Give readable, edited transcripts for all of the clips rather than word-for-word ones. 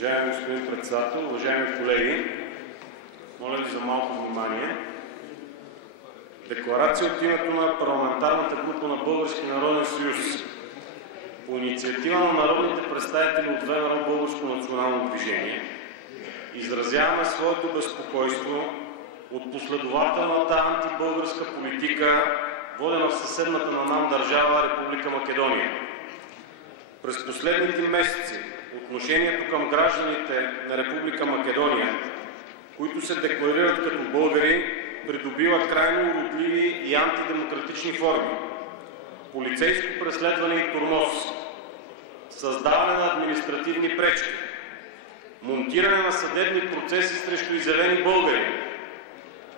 Уважаеми господин председател, уважаеми колеги, моля ви за малко внимание. Декларация от името на парламентарната група на Български народен съюз. По инициатива на народните представители от ВМРО Българско национално движение изразяваме своето безпокойство от последователната антибългарска политика, водена в съседната на нам държава Република Македония. През последните месеци отношението към гражданите на Република Македония, които се декларират като българи, придобива крайно уродливи и антидемократични форми. Полицейско преследване и тормоз, създаване на административни пречки, монтиране на съдебни процеси срещу изявени българи,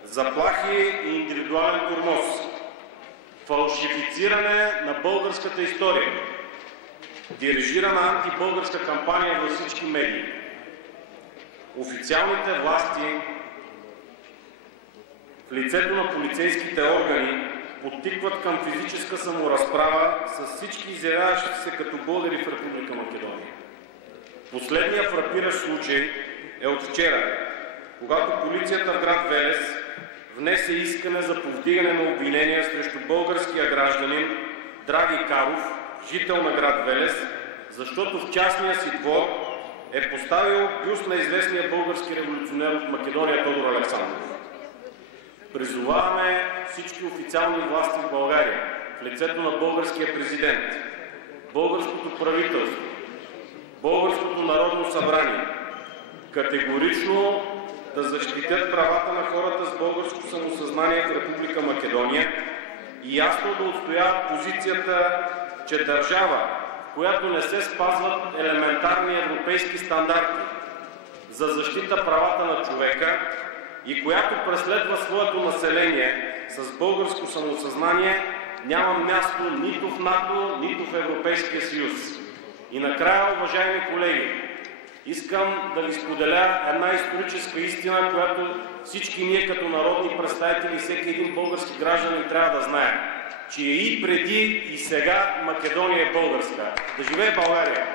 заплахи и индивидуален тормоз, фалшифициране на българската история, дирижирана антибългарска кампания във всички медии. Официалните власти в лицето на полицейските органи подтикват към физическа саморазправа с всички изявяващи се като българи в Република Македония. Последният фрапиращ случай е от вчера, когато полицията в град Велес внесе искане за повдигане на обвинения срещу българския гражданин Драги Каров, жител на град Велес, защото в частния си двор е поставил бюст на известния български революционер от Македония Тодор Александров. Призоваваме всички официални власти в България, в лицето на българския президент, българското правителство, българското народно събрание, категорично да защитят правата на хората с българско самосъзнание в Република Македония и ясно да отстояват позицията, че държава, в която не се спазват елементарни европейски стандарти за защита правата на човека и която преследва своето население с българско самосъзнание, няма място нито в НАТО, нито в Европейския съюз. И накрая, уважаеми колеги, искам да ви споделя една историческа истина, която всички ние като народни представители, всеки един български гражданин трябва да знае, че и преди, и сега Македония е българска. Да живее България!